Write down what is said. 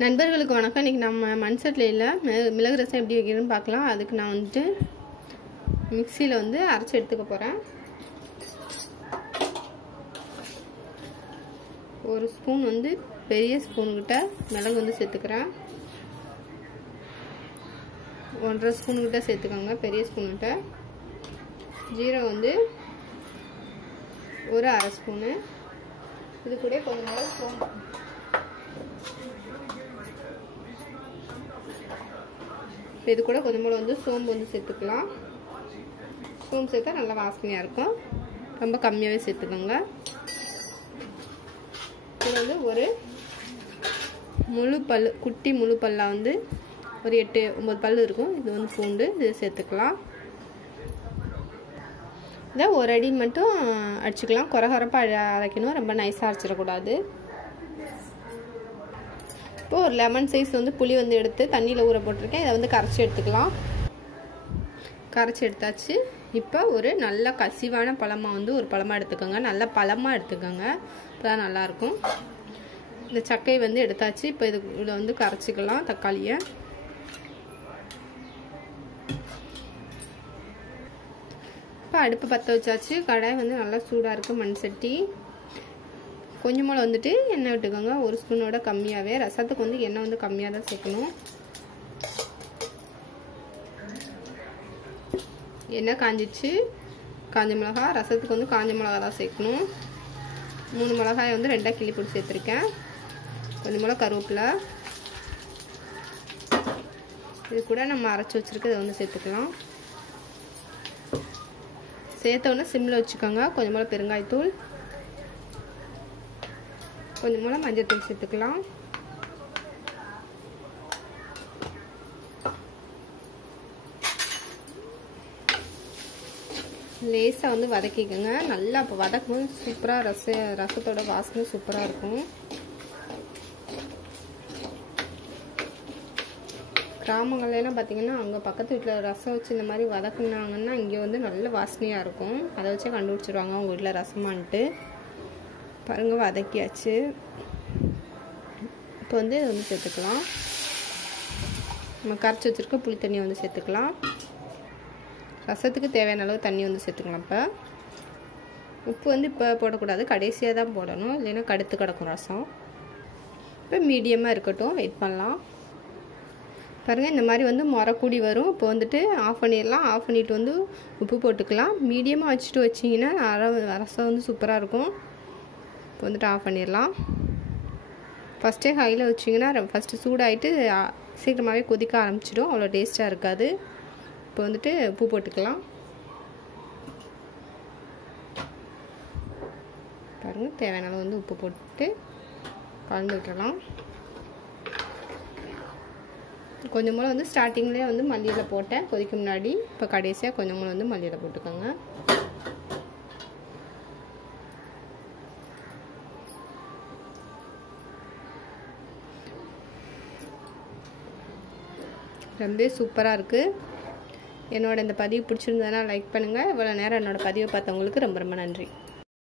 நண்பர்களுக்கு வணக்கம். இன்றைக்கி நம்ம மண் சட்டியில் மிளகு ரசம் எப்படி வைக்கிறதுன்னு பார்க்கலாம். அதுக்கு நான் வந்துட்டு மிக்சியில் வந்து அரைச்சி எடுத்துக்க போகிறேன். ஒரு ஸ்பூன் வந்து பெரிய ஸ்பூன்கிட்ட மிளகு வந்து சேர்த்துக்கிறேன். 1.5 ஸ்பூன்கிட்ட சேர்த்துக்கோங்க, பெரிய ஸ்பூன்கிட்ட. ஜீரகம் வந்து ஒரு 1/2 ஸ்பூனு. இது கூட கொஞ்சம் மிளகு சோம்பு. இது கூட கொஞ்சம் மிளகு வந்து சோம்பு வந்து சேர்த்துக்கலாம். சோம்பு சேர்த்தா நல்லா வாசனையாக இருக்கும். ரொம்ப கம்மியாகவே சேர்த்துக்கோங்க. இது வந்து ஒரு முழு பல், குட்டி முழு பல்லாக வந்து ஒரு 8-9 பல் இருக்கும். இது வந்து பூண்டு, இது சேர்த்துக்கலாம். இதை ஒரு அடி மட்டும் அடிச்சுக்கலாம். குறகுறப்பாக அரைக்கணும், ரொம்ப நைஸாக அரைச்சிடக்கூடாது. இப்போது ஒரு லெமன் சைஸ் வந்து புளி வந்து எடுத்து தண்ணியில் ஊற போட்டிருக்கேன். இதை வந்து கரைச்சி எடுத்துக்கலாம். கரைச்சி எடுத்தாச்சு. இப்போ ஒரு நல்ல கசிவான பழமாக வந்து ஒரு பழமாக எடுத்துக்கோங்க. நல்ல பழமாக எடுத்துக்கோங்க, இப்போ தான் நல்லாயிருக்கும். இந்த சக்கையை வந்து எடுத்தாச்சு. இப்போ இதில் வந்து கரைச்சிக்கலாம் தக்காளியை. இப்போ அடுப்பு பற்ற வச்சாச்சு. கடாய் வந்து நல்லா சூடாக இருக்குது. மண் சட்டி. கொஞ்சமாக வந்துட்டு எண்ணெய் விட்டுக்கோங்க. ஒரு ஸ்பூனோட கம்மியாகவே. ரசத்துக்கு வந்து எண்ணெய் வந்து கம்மியாக தான் சேர்க்கணும். எண்ணெய் காஞ்சிச்சு. காஞ்ச மிளகா, ரசத்துக்கு வந்து காஞ்ச மிளகா தான் சேர்க்கணும். 3 மிளகாயை வந்து 2ஆக கிள்ளி போட்டு சேர்த்துருக்கேன். கொஞ்சம் மிளகா கருவேப்பிலை. இது கூட நம்ம அரைச்சி வச்சுருக்க இதை வந்து சேர்த்துக்கலாம். சேர்த்தோன்னே சிம்மில் வச்சுக்கோங்க. கொஞ்சம் மிளகா பெருங்காயத்தூள், கொஞ்சம் மிளகா மஞ்சள்தூள் சேர்த்துக்கலாம். லேசாக வந்து வதக்கிக்கோங்க. நல்லா இப்போ வதக்கும் சூப்பராக ரசத்தோட வாசனை சூப்பராக இருக்கும். கிராமங்கள்லாம் பார்த்தீங்கன்னா அவங்க பக்கத்து வீட்டில் ரசம் வச்சு இந்த மாதிரி வதக்குனாங்கன்னா இங்கே வந்து நல்ல வாசனையாக இருக்கும். அதை வச்சே கண்டுபிடிச்சிடுவாங்க அவங்க வீட்டில் ரசமான்ட்டு. பாருங்கள், வதக்கியாச்சு. இப்போ வந்து இதை வந்து சேர்த்துக்கலாம். நம்ம கரைச்சி வச்சுருக்க புளி தண்ணியை வந்து சேர்த்துக்கலாம். ரசத்துக்கு தேவையான அளவு தண்ணி வந்து சேர்த்துக்கலாம். இப்போ உப்பு வந்து இப்போ போடக்கூடாது, கடைசியாக தான் போடணும், இல்லைன்னா கடுத்து கிடக்கும் ரசம். இப்போ மீடியமாக இருக்கட்டும், வெயிட் பண்ணலாம். பாருங்கள், இந்த மாதிரி வந்து முறக்கூடி வரும். இப்போ வந்துட்டு ஆஃப் பண்ணிடலாம். ஆஃப் பண்ணிவிட்டு வந்து உப்பு போட்டுக்கலாம். மீடியமாக வச்சுட்டு வச்சிங்கன்னா ரசம் வந்து சூப்பராக இருக்கும். இப்போ வந்துட்டு ஆஃப் பண்ணிடலாம். ஃபஸ்ட்டே ஹையில் வச்சிங்கன்னா ஃபஸ்ட்டு சூடாகிட்டு சீக்கிரமாகவே கொதிக்க ஆரம்பிச்சிடும். அவ்வளோ டேஸ்ட்டாக இருக்காது. இப்போ வந்துட்டு உப்பு போட்டுக்கலாம். பாருங்கள், தேவையான அளவு வந்து உப்பு போட்டு கலந்து விட்டுறலாம். கொஞ்சம் மூலம் வந்து ஸ்டார்டிங்லேயே வந்து மல்லியில் போட்டேன் கொதிக்க முன்னாடி. இப்போ கடைசியாக கொஞ்சம் மூலம் வந்து மல்லியில் போட்டுக்கோங்க. ரொம்ப சூப்பராக இருக்குது. என்னோட இந்த பதிவு பிடிச்சிருந்ததுன்னா லைக் பண்ணுங்கள். இவ்வளோ நேரம் என்னோடய பதிவை பார்த்தவங்களுக்கு ரொம்ப ரொம்ப நன்றி.